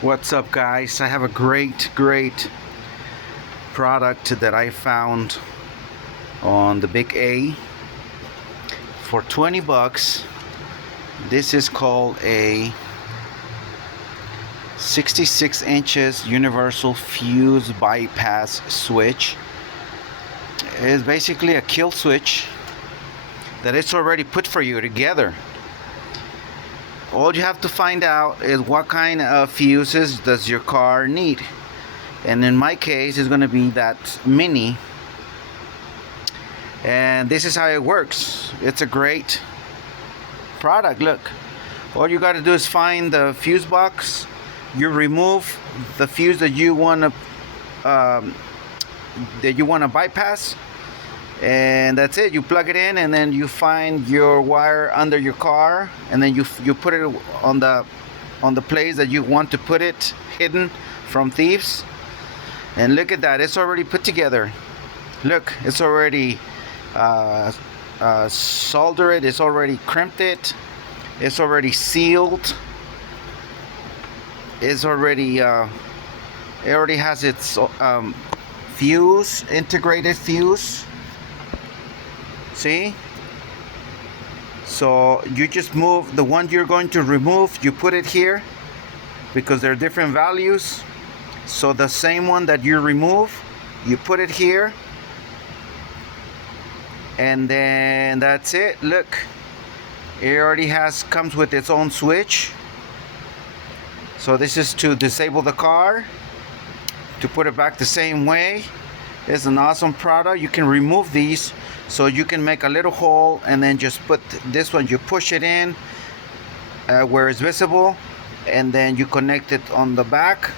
What's up, guys? I have a great product that I found on the Big A for 20 bucks. This is called a 66 inches universal fuse bypass switch. It's basically a kill switch that it's already put for you together. All you have to find out is what kind of fuses does your car need, and in my case it's going to be that mini, and this is how it works. It's a great product. Look, all you got to do is find the fuse box. You remove the fuse that you want to bypass, and that's it. You plug it in, and then you find your wire under your car, and then you put it on the place that you want to put it, hidden from thieves. And look at that, it's already put together. Look, it's already soldered, it's already crimped, it's already sealed, it already has its fuse, integrated fuse. See? So you just move the one you're going to remove, you put it here because they're different values. So the same one that you remove, you put it here, and then that's it. Look, it already comes with its own switch. So this is to disable the car, to put it back the same way. It's an awesome product. You can remove these, so you can make a little hole and then just put this one, you push it in where it's visible, and then you connect it on the back,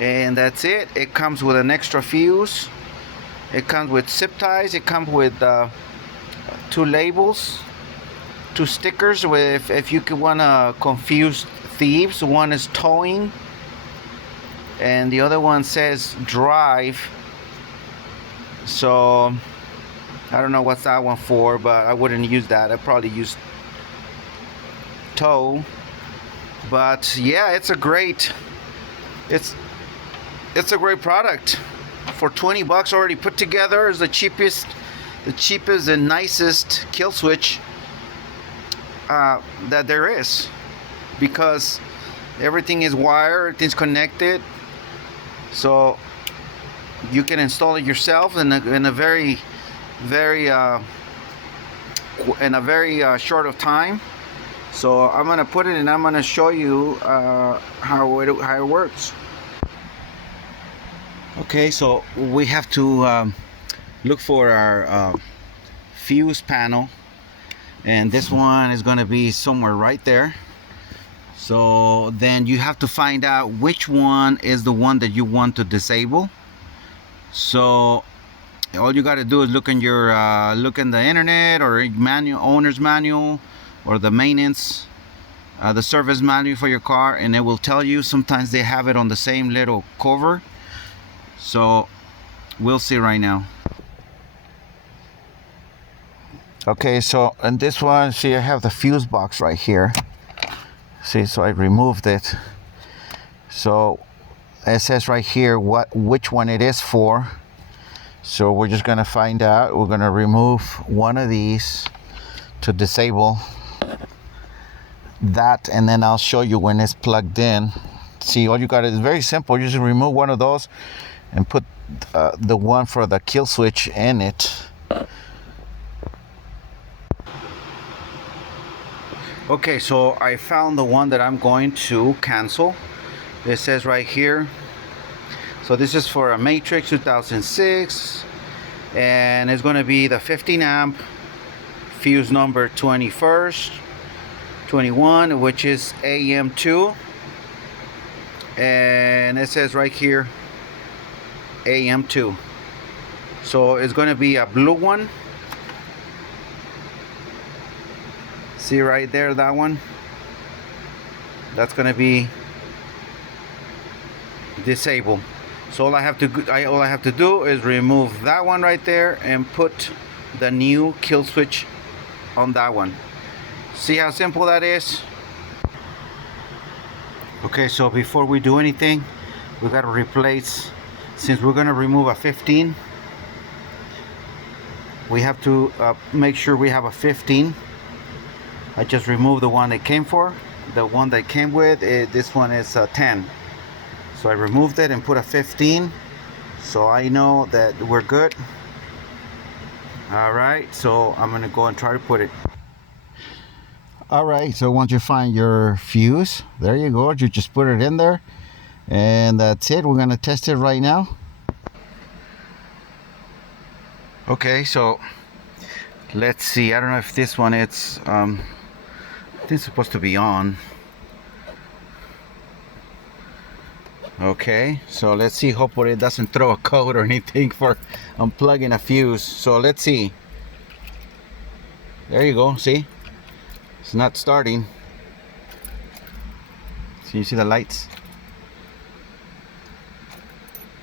and that's it. It comes with an extra fuse, it comes with zip ties, it comes with two labels, two stickers with, if you want to confuse thieves. One is towing and the other one says drive. So I don't know what's that one for, but I wouldn't use that. I'd probably use tow. But yeah, it's a great product for 20 bucks already put together. Is the cheapest and nicest kill switch that there is, because everything is wired, everything's connected, so you can install it yourself in a very short of time. So I'm gonna put it and I'm gonna show you how it works. Okay, so we have to look for our fuse panel, and this one is going to be somewhere right there. So then you have to find out which one is the one that you want to disable. So all you got to do is look in the internet or owner's manual or the maintenance, the service manual for your car, and it will tell you. Sometimes they have it on the same little cover. So we'll see right now. Okay, so in this one, see, I have the fuse box right here. See, so I removed it. So it says right here which one it is for. So we're just gonna find out. We're gonna remove one of these to disable that, and then I'll show you when it's plugged in. See, all you got is very simple. You just remove one of those and put the one for the kill switch in it. Okay, so I found the one that I'm going to cancel. It says right here. So this is for a Matrix 2006, and it's going to be the 15 amp fuse number 21, which is AM2, and it says right here AM2. So it's going to be a blue one. See right there, that one, that's going to be disabled. So all I have to do is remove that one right there and put the new kill switch on that one. See how simple that is? Okay, so before we do anything, we got to replace, since we're going to remove a 15, we have to make sure we have a 15. I just removed the one they came for. The one they came with, this one is a 10. So I removed it and put a 15, so I know that we're good. All right, so I'm gonna go and try to put it. All right, so once you find your fuse, there you go, you just put it in there, and that's it. We're gonna test it right now. Okay, so let's see. I don't know if this one, it's I think it's supposed to be on. Okay, so let's see. Hopefully it doesn't throw a code or anything for unplugging a fuse. So let's see. There you go. See, it's not starting. So you see the lights?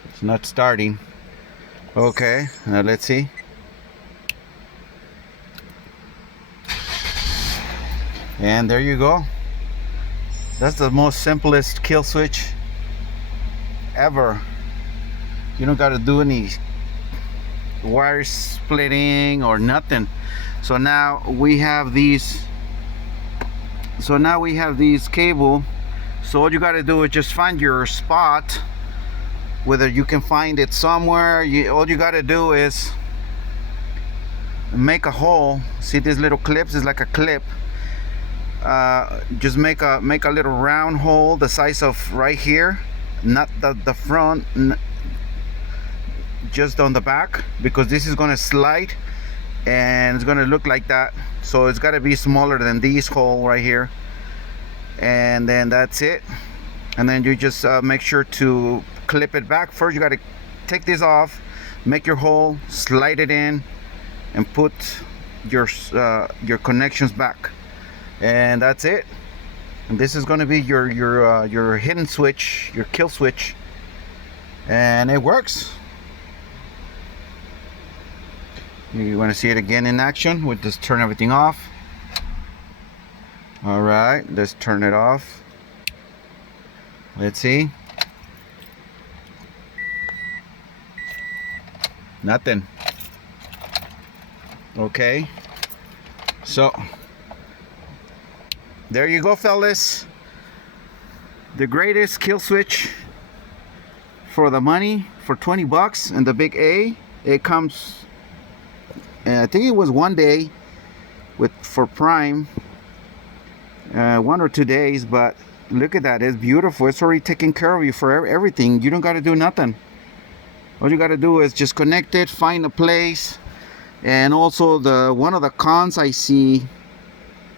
It's not starting. Okay, now let's see. And there you go. That's the most simplest kill switch ever. You don't got to do any wire splitting or nothing. So now we have these. So now we have these cable. So all you got to do is just find your spot. Whether you can find it somewhere, all you got to do is make a hole. See these little clips? It's like a clip. Just make a little round hole the size of right here, not the front, just on the back, because this is going to slide and it's going to look like that. So it's got to be smaller than this hole right here, and then that's it. And then you just make sure to clip it back. First you got to take this off, make your hole, slide it in, and put your connections back, and that's it. And this is going to be your hidden switch, your kill switch, and it works. You want to see it again in action? We'll just turn everything off. All right, let's turn it off. Let's see. Nothing. Okay, so there you go, fellas. The greatest kill switch for the money, for 20 bucks, and the big A. It comes, I think it was 1 day for Prime, 1 or 2 days, but look at that. It's beautiful. It's already taking care of you for everything. You don't got to do nothing. All you got to do is just connect it, find a place. And also one of the cons I see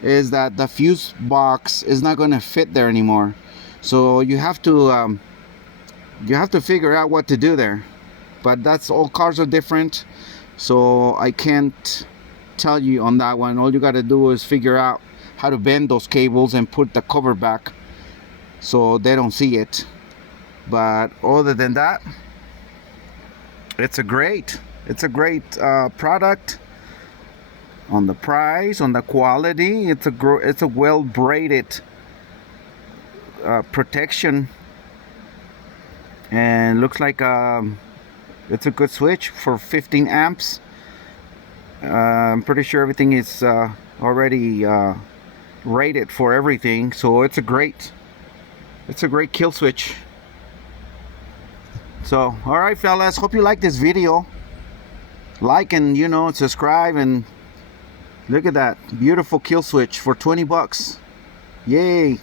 is that the fuse box is not going to fit there anymore. So you have to figure out what to do there. But that's, all cars are different, so I can't tell you on that one. All you got to do is figure out how to bend those cables and put the cover back so they don't see it. But other than that, it's a great product. On the price, on the quality, it's a well braided protection, and looks like it's a good switch for 15 amps. I'm pretty sure everything is already rated for everything, so it's a great kill switch. So all right, fellas, hope you like this video. Like and subscribe, and look at that beautiful kill switch for 20 bucks. Yay.